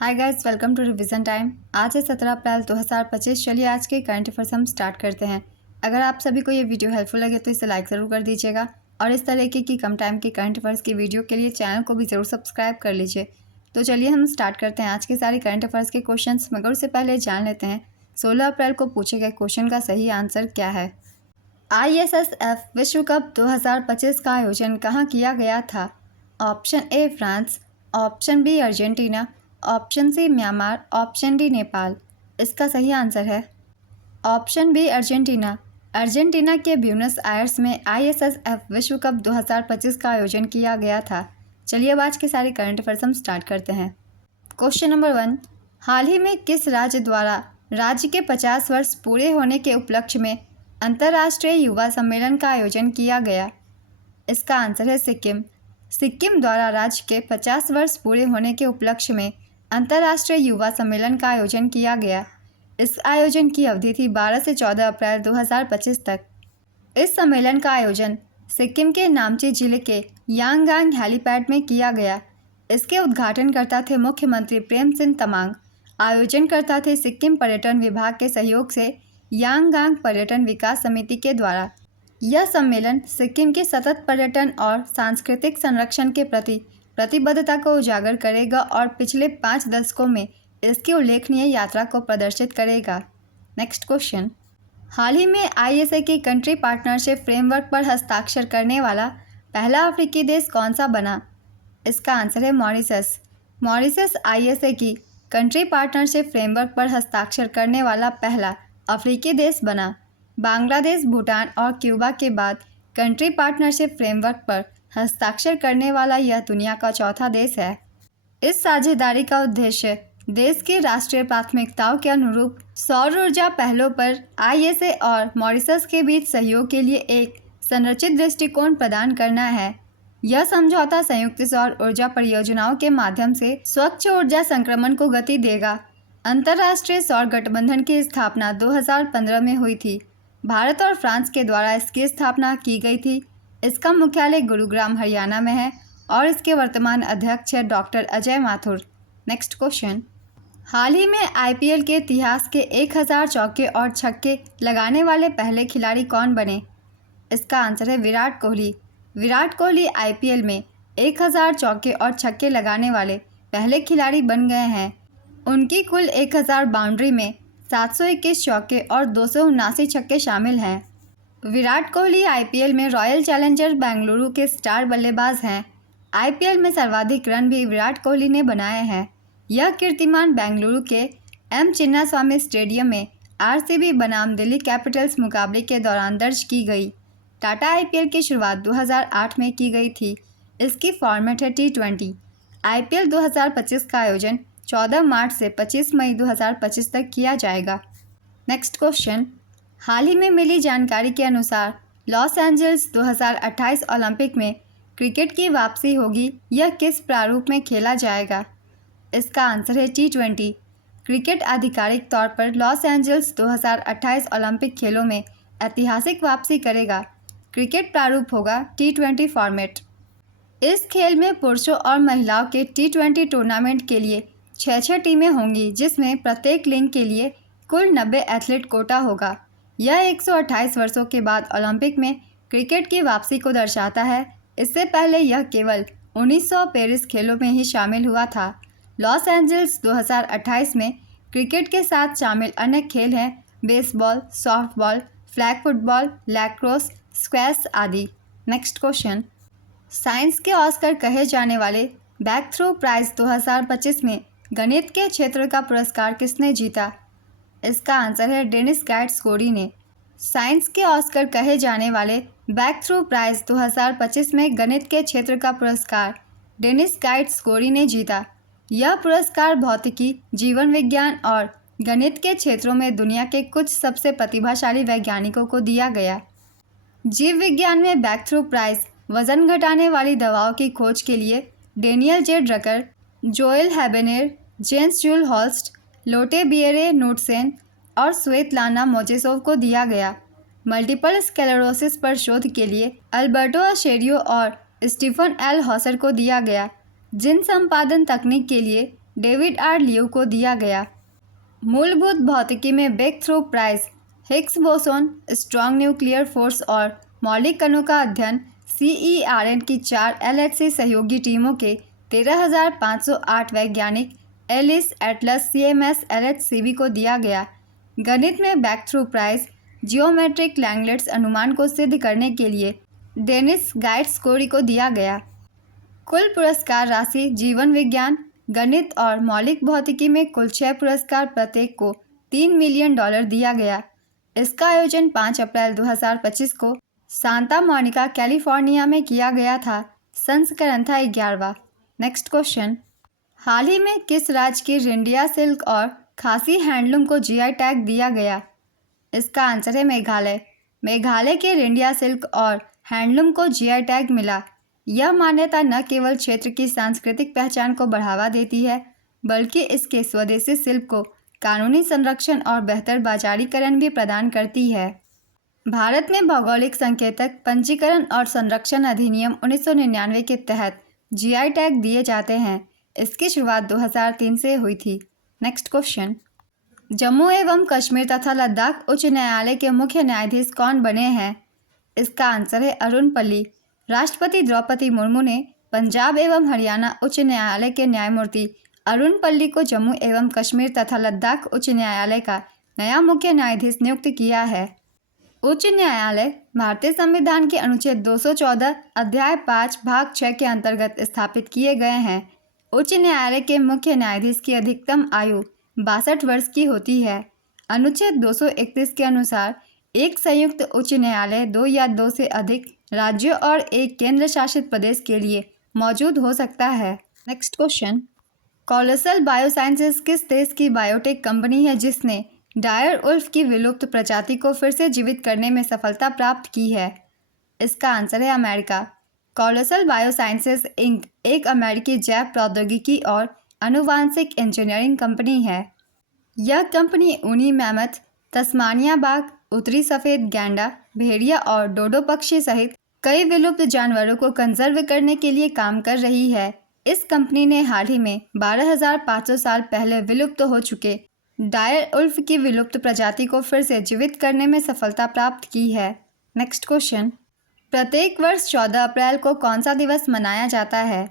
Hi guys, welcome to revision time. आज है 17 अप्रैल 2025। चलिए आज के करंट अफेयर्स हम स्टार्ट करते हैं। अगर आप सभी को ये वीडियो हेल्पफुल लगे तो इसे लाइक ज़रूर कर दीजिएगा और इस तरीके की कम टाइम के करंट अफेयर्स की वीडियो के लिए चैनल को भी ज़रूर सब्सक्राइब कर लीजिए। तो चलिए हम स्टार्ट करते हैं आज के सारे करंट अफेयर्स के क्वेश्चन, मगर उससे पहले जान लेते हैं 16 अप्रैल को पूछे गए क्वेश्चन का सही आंसर क्या है। ISSF विश्व कप 2025 का आयोजन कहाँ किया गया था? Option A France, option B Argentina, option C Myanmar, option D Nepal. इसका सही आंसर है ऑप्शन बी अर्जेंटीना। अर्जेंटीना के ब्यूनस आयर्स में ISSF विश्व कप 2025 का आयोजन किया गया था। चलिए अब आज के सारे करंट अफेयर्स हम स्टार्ट करते हैं। क्वेश्चन नंबर 1, हाल ही में किस राज्य द्वारा राज्य के 50 वर्ष पूरे होने के उपलक्ष्य में अंतर्राष्ट्रीय युवा सम्मेलन का आयोजन किया गया? इसका आंसर है सिक्किम। सिक्किम द्वारा राज्य के 50 वर्ष पूरे होने के उपलक्ष्य में अंतर्राष्ट्रीय युवा सम्मेलन का आयोजन किया गया। इस आयोजन की अवधि थी 12 से 14 अप्रैल 2025 तक। इस सम्मेलन का आयोजन सिक्किम के नामची जिले के यांगांग हेलीपैड में किया गया। इसके उद्घाटनकर्ता थे मुख्यमंत्री प्रेम सिंह तमांग। आयोजनकर्ता थे सिक्किम पर्यटन विभाग के सहयोग से यांगांग पर्यटन विकास समिति के द्वारा। यह सम्मेलन सिक्किम के सतत पर्यटन और सांस्कृतिक संरक्षण के प्रति प्रतिबद्धता को उजागर करेगा और पिछले 5 दशकों में इसकी उल्लेखनीय यात्रा को प्रदर्शित करेगा। नेक्स्ट क्वेश्चन, हाल ही में ISA की कंट्री पार्टनरशिप फ्रेमवर्क पर हस्ताक्षर करने वाला पहला अफ्रीकी देश कौन सा बना? इसका आंसर है मॉरिशस। मॉरिशस ISA की कंट्री पार्टनरशिप फ्रेमवर्क पर हस्ताक्षर करने वाला पहला अफ्रीकी देश बना। बांग्लादेश, भूटान और क्यूबा के बाद कंट्री पार्टनरशिप फ्रेमवर्क पर हस्ताक्षर करने वाला यह दुनिया का चौथा देश है। इस साझेदारी का उद्देश्य देश की राष्ट्रीय प्राथमिकताओं के अनुरूप सौर ऊर्जा पहलों पर ISA और मॉरिशस के बीच सहयोग के लिए एक संरचित दृष्टिकोण प्रदान करना है। यह समझौता संयुक्त सौर ऊर्जा परियोजनाओं के माध्यम से स्वच्छ ऊर्जा संक्रमण को गति देगा। अंतर्राष्ट्रीय सौर गठबंधन की स्थापना 2015 में हुई थी। भारत और फ्रांस के द्वारा इसकी स्थापना की गई थी। इसका मुख्यालय गुरुग्राम, हरियाणा में है और इसके वर्तमान अध्यक्ष है doctor Ajay Mathur. Next question, हाल ही में IPL के इतिहास के 1000 चौके और छक्के लगाने वाले पहले खिलाड़ी कौन बने? इसका आंसर है विराट कोहली। विराट कोहली IPL में 1000 चौके और छक्के लगाने वाले पहले खिलाड़ी बन गए हैं। उनकी कुल 1000 बाउंड्री में 721 चौके और 279 छक्के शामिल हैं। विराट कोहली IPL में रॉयल चैलेंजर्स बेंगलुरु के स्टार बल्लेबाज हैं। IPL में सर्वाधिक रन भी विराट कोहली ने बनाए हैं। यह कीर्तिमान बेंगलुरु के M चिन्नास्वामी स्टेडियम में RCB बनाम दिल्ली कैपिटल्स मुकाबले के दौरान दर्ज की गई। टाटा IPL की शुरुआत 2008 में की गई थी। इसकी फॉर्मेट है T20। IPL 2025 का आयोजन 14 मार्च से 25 मई 2025 तक किया जाएगा। नेक्स्ट क्वेश्चन, हाल ही में मिली जानकारी के अनुसार लॉस एंजल्स 2028 ओलंपिक में क्रिकेट की वापसी होगी। यह किस प्रारूप में खेला जाएगा? इसका आंसर है T20। क्रिकेट आधिकारिक तौर पर लॉस एंजल्स 2028 ओलंपिक खेलों में ऐतिहासिक वापसी करेगा। क्रिकेट प्रारूप होगा T20 फॉर्मेट। इस खेल में पुरुषों और महिलाओं के T20 टूर्नामेंट के लिए 6 टीमें होंगी, जिसमें प्रत्येक लिंग के लिए कुल 90 एथलीट कोटा होगा। यह 128 वर्षों के बाद ओलंपिक में क्रिकेट की वापसी को दर्शाता है। इससे पहले यह केवल 1900 पेरिस खेलों में ही शामिल हुआ था। लॉस एंजल्स 2028 में क्रिकेट के साथ शामिल अन्य खेल हैं baseball, softball, flag football, lacrosse, squash आदि। नेक्स्ट क्वेश्चन, साइंस के ऑस्कर कहे जाने वाले बैक थ्रू प्राइज 2025 में गणित के क्षेत्र का पुरस्कार किसने जीता? इसका आंसर है डेनिस गाइट्स-कोरी ने। साइंस के ऑस्कर कहे जाने वाले बैक थ्रू प्राइज 2025 में गणित के क्षेत्र का पुरस्कार डेनिस गाइट्स-कोरी ने जीता। यह पुरस्कार भौतिकी, जीवन विज्ञान और गणित के क्षेत्रों में दुनिया के कुछ सबसे प्रतिभाशाली वैज्ञानिकों को दिया गया। जीव विज्ञान में बैक थ्रू प्राइज वजन घटाने वाली दवाओं की खोज के लिए डेनियल जे ड्रकर, जोएल हैबेनेर, जेन्स जूल हॉल्स्ट, लोटे बिएरे नूटसेन और स्वेतलाना मोजेसोव को दिया गया। मल्टीपल स्क्लेरोसिस पर शोध के लिए अल्बर्टो अशेरियो और स्टीफन एल हॉसर को दिया गया। जिन संपादन तकनीक के लिए डेविड आर लियू को दिया गया। मूलभूत भौतिकी में breakthrough prize, Higgs boson, strong nuclear force और मौलिक कणों का अध्ययन CERN की 4 LHC सहयोगी टीमों के 13,508 वैज्ञानिक एलिस एटलस CMS LHCb को दिया गया। गणित में ब्रेक थ्रू प्राइज, जियोमेट्रिक लैंगलेट्स अनुमान को सिद्ध करने के लिए डेनिस गाइड्स-कोरी को दिया गया। कुल पुरस्कार राशि जीवन विज्ञान, गणित और मौलिक भौतिकी में कुल 6 पुरस्कार, प्रत्येक को $3 मिलियन दिया गया। इसका आयोजन 5 अप्रैल 2025 को सांता मोनिका, कैलिफोर्निया में किया गया था। संस्करण था 11वां। नेक्स्ट क्वेश्चन, हाल ही में किस राज्य की रिंडिया सिल्क और खासी हैंडलूम को GI टैग दिया गया? इसका आंसर है मेघालय। मेघालय के रिंडिया सिल्क और हैंडलूम को GI टैग मिला। यह मान्यता न केवल क्षेत्र की सांस्कृतिक पहचान को बढ़ावा देती है, बल्कि इसके स्वदेशी शिल्प को कानूनी संरक्षण और बेहतर बाजारीकरण भी प्रदान करती है। भारत में भौगोलिक संकेतक पंजीकरण और संरक्षण अधिनियम 1999 के तहत GI टैग दिए जाते हैं। इसकी शुरुआत 2003 से हुई थी। नेक्स्ट क्वेश्चन, जम्मू एवं कश्मीर तथा लद्दाख उच्च न्यायालय के मुख्य न्यायाधीश कौन बने हैं? इसका आंसर है अरुण पल्ली। राष्ट्रपति द्रौपदी मुर्मू ने पंजाब एवं हरियाणा उच्च न्यायालय के न्यायमूर्ति अरुण पल्ली को जम्मू एवं कश्मीर तथा लद्दाख उच्च न्यायालय का नया मुख्य न्यायाधीश नियुक्त किया है। उच्च न्यायालय भारतीय संविधान के अनुच्छेद 214 अध्याय 5 भाग 6 के अंतर्गत स्थापित किए गए हैं। उच्च न्यायालय के मुख्य न्यायाधीश की अधिकतम आयु 62 वर्ष की होती है। अनुच्छेद 231 के अनुसार एक संयुक्त उच्च न्यायालय 2 या 2 से अधिक राज्यों और एक केंद्र शासित प्रदेश के लिए मौजूद हो सकता है। नेक्स्ट क्वेश्चन, कोलोसल बायोसाइंसेज किस देश की बायोटेक कंपनी है जिसने डायर उल्फ की विलुप्त प्रजाति को फिर से जीवित करने में सफलता प्राप्त की है? इसका आंसर है अमेरिका। कोलोसल बायोसाइंसेज इंक एक अमेरिकी जैव प्रौद्योगिकी और आनुवांशिक इंजीनियरिंग कंपनी है। यह कंपनी ऊनी मैमथ, तस्मानिया बाघ, उत्तरी सफ़ेद गैंडा, भेड़िया और डोडो पक्षी सहित कई विलुप्त जानवरों को कंजर्व करने के लिए काम कर रही है। इस कंपनी ने हाल ही में 12,500 साल पहले विलुप्त हो चुके डायर उल्फ की विलुप्त प्रजाति को फिर से जीवित करने में सफलता प्राप्त की है। नेक्स्ट क्वेश्चन, प्रत्येक वर्ष 14 अप्रैल को कौन सा दिवस मनाया जाता है?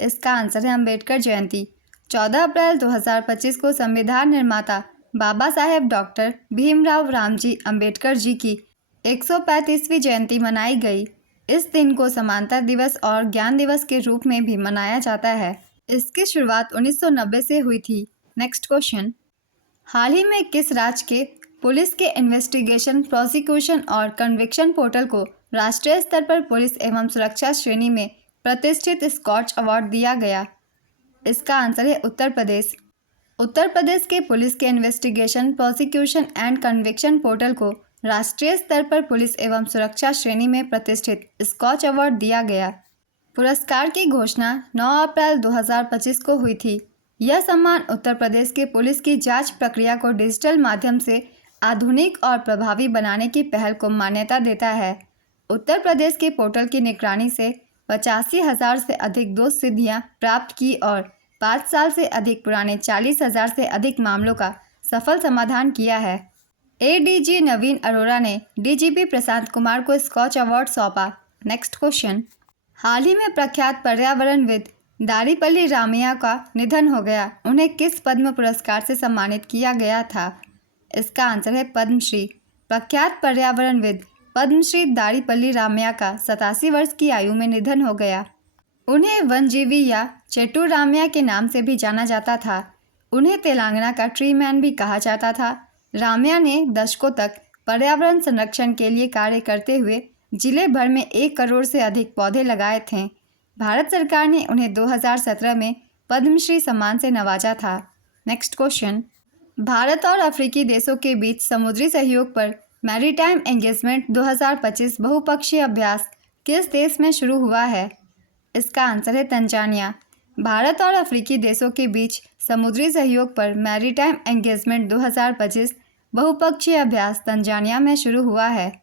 इसका आंसर है अम्बेडकर जयंती। 14 अप्रैल 2025 को संविधान निर्माता बाबा साहेब डॉक्टर भीमराव रामजी अम्बेडकर जी की 135वीं जयंती मनाई गई। इस दिन को समानता दिवस और ज्ञान दिवस के रूप में भी मनाया जाता है। इसकी शुरुआत 1990 से हुई थी। नेक्स्ट क्वेश्चन, हाल ही में किस राज्य के पुलिस के इन्वेस्टिगेशन, प्रोसिक्यूशन और कन्विक्शन पोर्टल को राष्ट्रीय स्तर पर पुलिस एवं सुरक्षा श्रेणी में प्रतिष्ठित स्कॉच अवार्ड दिया गया? इसका आंसर है उत्तर प्रदेश। उत्तर प्रदेश के पुलिस के investigation, prosecution and conviction portal को राष्ट्रीय स्तर पर पुलिस एवं सुरक्षा श्रेणी में प्रतिष्ठित स्कॉच अवार्ड दिया गया। पुरस्कार की घोषणा 9 अप्रैल 2025 को हुई थी। यह सम्मान उत्तर प्रदेश के पुलिस की जांच प्रक्रिया को डिजिटल माध्यम से आधुनिक और प्रभावी बनाने की पहल को मान्यता देता है। उत्तर प्रदेश के पोर्टल की निगरानी से 85,000 से अधिक दोष सिद्धियाँ प्राप्त की और 5 साल से अधिक पुराने 40,000 से अधिक मामलों का सफल समाधान किया है। ADG नवीन अरोड़ा ने DGP प्रशांत कुमार को स्कॉच अवार्ड सौंपा। नेक्स्ट क्वेश्चन, हाल ही में प्रख्यात पर्यावरणविद दारीपल्ली रामैया का निधन हो गया। उन्हें किस पद्म पुरस्कार से सम्मानित किया गया था? इसका आंसर है पद्मश्री। प्रख्यात पर्यावरणविद पद्मश्री दारीपल्ली रामैया का 87 वर्ष की आयु में निधन हो गया। उन्हें वनजीवी या चेट्टू रामैया के नाम से भी जाना जाता था। उन्हें तेलंगाना का ट्री मैन भी कहा जाता था। रामैया ने दशकों तक पर्यावरण संरक्षण के लिए कार्य करते हुए जिले भर में 1 करोड़ से अधिक पौधे लगाए थे। भारत सरकार ने उन्हें 2017 में पद्मश्री सम्मान से नवाजा था। नेक्स्ट क्वेश्चन, भारत और अफ्रीकी देशों के बीच समुद्री सहयोग पर मैरीटाइम एंगेजमेंट 2025 बहुपक्षीय अभ्यास किस देश में शुरू हुआ है? इसका आंसर है तंजानिया। भारत और अफ्रीकी देशों के बीच समुद्री सहयोग पर मैरीटाइम एंगेजमेंट 2025 बहुपक्षीय अभ्यास तंजानिया में शुरू हुआ है।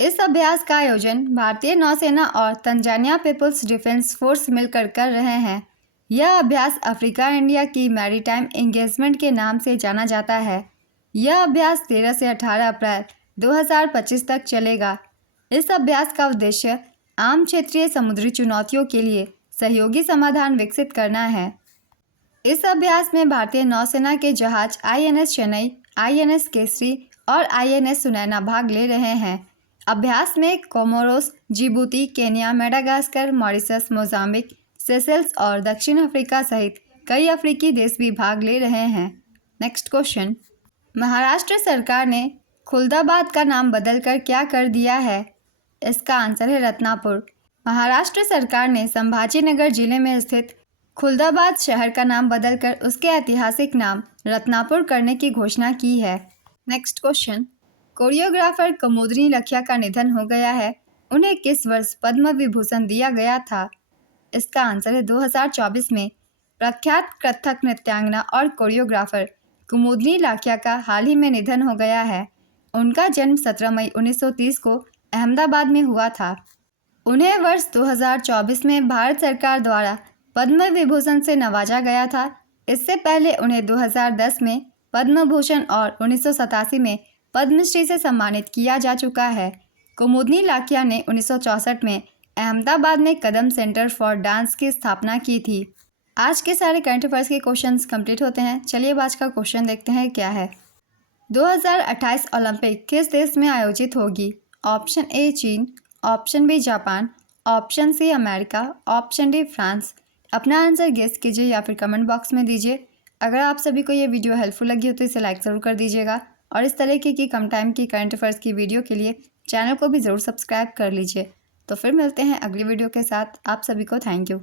इस अभ्यास का आयोजन भारतीय नौसेना और तंजानिया पीपुल्स डिफेंस फोर्स मिलकर कर रहे हैं। यह अभ्यास अफ्रीका इंडिया की मैरीटाइम एंगेजमेंट के नाम से जाना जाता है। यह अभ्यास 13 से 18 अप्रैल 2025 तक चलेगा। इस अभ्यास का उद्देश्य आम क्षेत्रीय समुद्री चुनौतियों के लिए सहयोगी समाधान विकसित करना है। इस अभ्यास में भारतीय नौसेना के जहाज INS चेन्नई, INS केसरी और INS सुनैना भाग ले रहे हैं। अभ्यास में Comoros, Djibouti, Kenya, Madagascar, Mauritius, Mozambique, Seychelles और दक्षिण अफ्रीका सहित कई अफ्रीकी देश भी भाग ले रहे हैं। नेक्स्ट क्वेश्चन, महाराष्ट्र सरकार ने खुलदाबाद का नाम बदलकर क्या कर दिया है? इसका आंसर है रत्नापुर। महाराष्ट्र सरकार ने संभाजीनगर जिले में स्थित खुलदाबाद शहर का नाम बदलकर उसके ऐतिहासिक नाम रत्नापुर करने की घोषणा की है। नेक्स्ट क्वेश्चन, कोरियोग्राफर कुमुदनी लखिया का निधन हो गया है। उन्हें किस वर्ष पद्म विभूषण दिया गया था? इसका आंसर है 2024 में। प्रख्यात कथक नृत्यांगना और कोरियोग्राफर कुमुदनी लाखिया का हाल ही में निधन हो गया है। उनका जन्म 17 मई 1930 को अहमदाबाद में हुआ था। उन्हें वर्ष 2024 में भारत सरकार द्वारा पद्म विभूषण से नवाजा गया था। इससे पहले उन्हें 2010 में पद्म भूषण और 1987 में पद्मश्री से सम्मानित किया जा चुका है। कुमुदनी लाखिया ने 1964 में अहमदाबाद में कदम सेंटर फॉर डांस की स्थापना की थी। आज के सारे करंट अफेयर्स के क्वेश्चंस कंप्लीट होते हैं। चलिए अब आज का क्वेश्चन देखते हैं क्या है। 2028 ओलंपिक किस देश में आयोजित होगी? ऑप्शन ए चीन, option B Japan, option C America, option D France. अपना आंसर गेस कीजिए या फिर कमेंट बॉक्स में दीजिए। अगर आप सभी को ये वीडियो हेल्पफुल लगी हो तो इसे लाइक ज़रूर कर दीजिएगा और इस तरीके की कम टाइम की करंट अफेयर्स की वीडियो के लिए चैनल को भी ज़रूर सब्सक्राइब कर लीजिए। तो फिर मिलते हैं अगली वीडियो के साथ। आप सभी को थैंक यू।